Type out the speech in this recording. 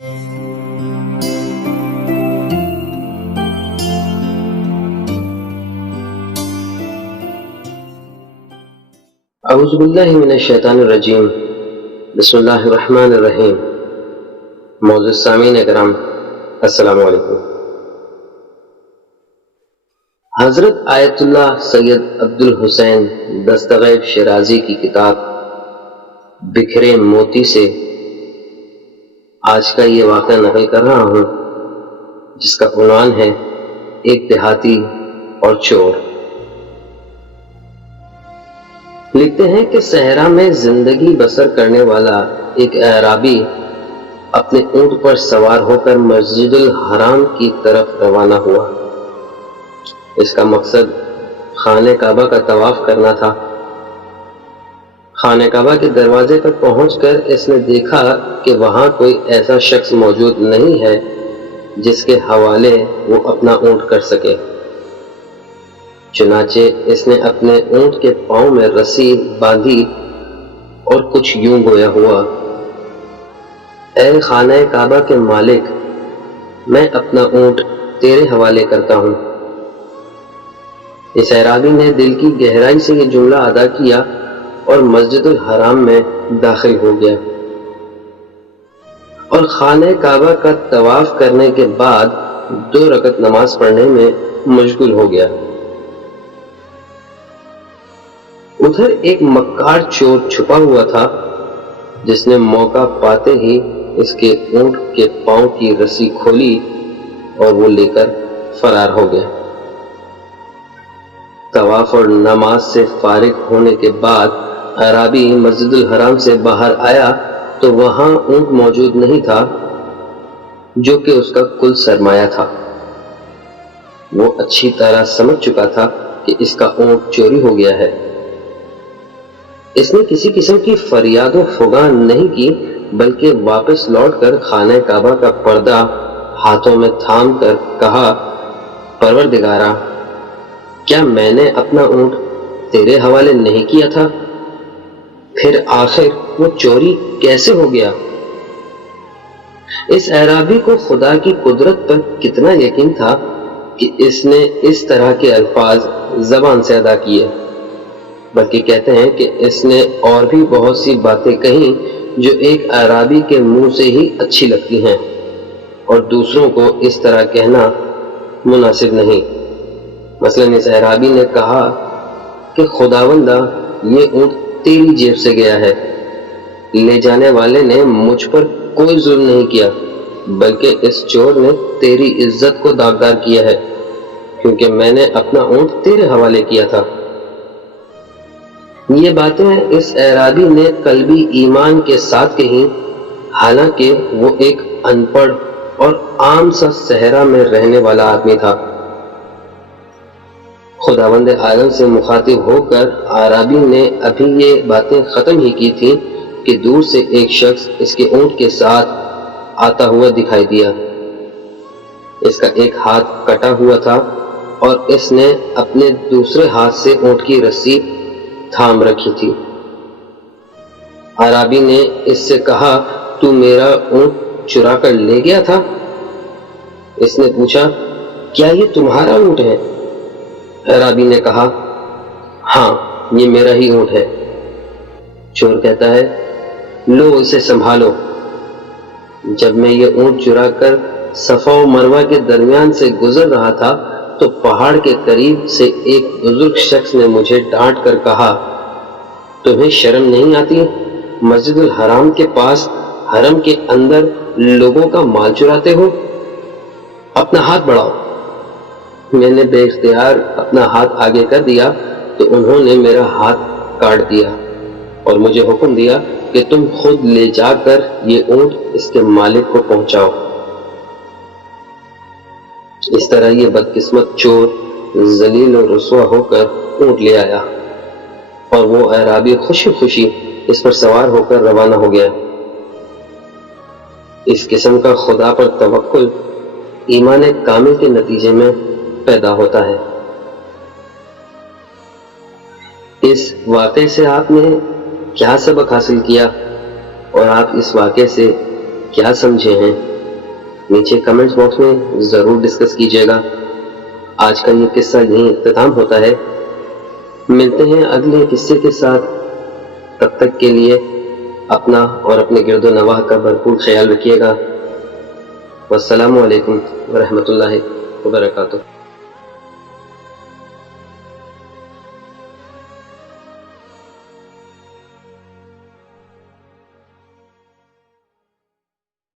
اعوذ باللہ من الشیطان الرجیم، بسم اللہ الرحمن الرحیم۔ معزز سامعین اکرام، السلام علیکم۔ حضرت آیت اللہ سید عبدالحسین دستغیب شیرازی کی کتاب بکھرے موتی سے آج کا یہ واقعہ نقل کر رہا ہوں، جس کا عنوان ہے ایک دیہاتی اور چور۔ لکھتے ہیں کہ صحرا میں زندگی بسر کرنے والا ایک اعرابی اپنے اونٹ پر سوار ہو کر مسجد الحرام کی طرف روانہ ہوا۔ اس کا مقصد خانہ کعبہ کا طواف کرنا تھا۔ خانہ کعبہ کے دروازے پر پہنچ کر اس نے دیکھا کہ وہاں کوئی ایسا شخص موجود نہیں ہے جس کے حوالے وہ اپنا اونٹ کر سکے۔ چنانچہ اس نے اپنے اونٹ کے پاؤں میں رسی باندھی اور کچھ یوں گویا ہوا، اے خانہ کعبہ کے مالک، میں اپنا اونٹ تیرے حوالے کرتا ہوں۔ اس اعرابی نے دل کی گہرائی سے یہ جملہ ادا کیا اور مسجد الحرام میں داخل ہو گیا، اور خانہ کعبہ کا طواف کرنے کے بعد 2 رکعت نماز پڑھنے میں مشغول ہو گیا۔ ادھر ایک مکار چور چھپا ہوا تھا جس نے موقع پاتے ہی اس کے اونٹ کے پاؤں کی رسی کھولی اور وہ لے کر فرار ہو گیا۔ طواف اور نماز سے فارغ ہونے کے بعد اعرابی مسجد الحرام سے باہر آیا تو وہاں اونٹ موجود نہیں تھا جو کہ اس کا کل سرمایہ تھا۔ وہ اچھی طرح سمجھ چکا تھا کہ اس کا اونٹ چوری ہو گیا ہے۔ اس نے کسی قسم کی فریاد و فغان نہیں کی، بلکہ واپس لوٹ کر خانہ کعبہ کا پردہ ہاتھوں میں تھام کر کہا، پروردگارا، کیا میں نے اپنا اونٹ تیرے حوالے نہیں کیا تھا؟ پھر آخر وہ چوری کیسے ہو گیا؟ اس اعرابی کو خدا کی قدرت پر کتنا یقین تھا کہ اس نے اس طرح کے الفاظ زبان سے ادا کیے، بلکہ کہتے ہیں کہ اس نے اور بھی بہت سی باتیں کہیں جو ایک اعرابی کے منہ سے ہی اچھی لگتی ہیں اور دوسروں کو اس طرح کہنا مناسب نہیں۔ مثلا اس اعرابی نے کہا کہ خداوندہ، یہ اونٹ تیری جیب سے گیا ہے، لے جانے والے نے مجھ پر کوئی ظلم نہیں کیا، بلکہ اس چور نے تیری عزت کو داغدار کیا ہے، کیونکہ میں نے اپنا اونٹ تیرے حوالے کیا تھا۔ یہ باتیں اس اعرابی نے قلبی ایمان کے ساتھ کہیں، حالانکہ وہ ایک ان پڑھ اور عام سا صحرا میں رہنے والا آدمی تھا۔ خداوند عالم سے مخاطب ہو کر اعرابی نے ابھی یہ باتیں ختم ہی کی تھی کہ دور سے ایک شخص اس کے اونٹ کے ساتھ آتا ہوا دکھائی دیا۔ اس کا ایک ہاتھ کٹا ہوا تھا اور اس نے اپنے دوسرے ہاتھ سے اونٹ کی رسی تھام رکھی تھی۔ اعرابی نے اس سے کہا، تو میرا اونٹ چرا کر لے گیا تھا؟ اس نے پوچھا، کیا یہ تمہارا اونٹ ہے؟ اعرابی نے کہا، ہاں، یہ میرا ہی اونٹ ہے۔ چور کہتا ہے، لو اسے سنبھالو۔ جب میں یہ اونٹ چرا کر صفا و مروہ کے درمیان سے گزر رہا تھا تو پہاڑ کے قریب سے ایک بزرگ شخص نے مجھے ڈانٹ کر کہا، تمہیں شرم نہیں آتی؟ مسجد الحرام کے پاس حرم کے اندر لوگوں کا مال چراتے ہو؟ اپنا ہاتھ بڑھاؤ۔ میں نے بے اختیار اپنا ہاتھ آگے کر دیا تو انہوں نے میرا ہاتھ کاٹ دیا اور مجھے حکم دیا کہ تم خود لے جا کر یہ اونٹ اس کے مالک کو پہنچاؤ۔ اس طرح یہ بدقسمت چور ذلیل و رسوا ہو کر اونٹ لے آیا اور وہ اعرابی خوشی خوشی اس پر سوار ہو کر روانہ ہو گیا۔ اس قسم کا خدا پر توکل ایمان کامل کے نتیجے میں پیدا ہوتا ہے۔ اس واقعے سے آپ نے کیا سبق حاصل کیا اور آپ اس واقعے سے کیا سمجھے ہیں نیچے کمنٹس باکس میں ضرور ڈسکس کیجیے گا۔ آج کا یہ قصہ یہیں اختتام ہوتا ہے، ملتے ہیں اگلے قصے کے ساتھ۔ تب تک کے لیے اپنا اور اپنے گرد و نواح کا بھرپور خیال رکھیے گا۔ والسلام علیکم ورحمۃ اللہ وبرکاتہ۔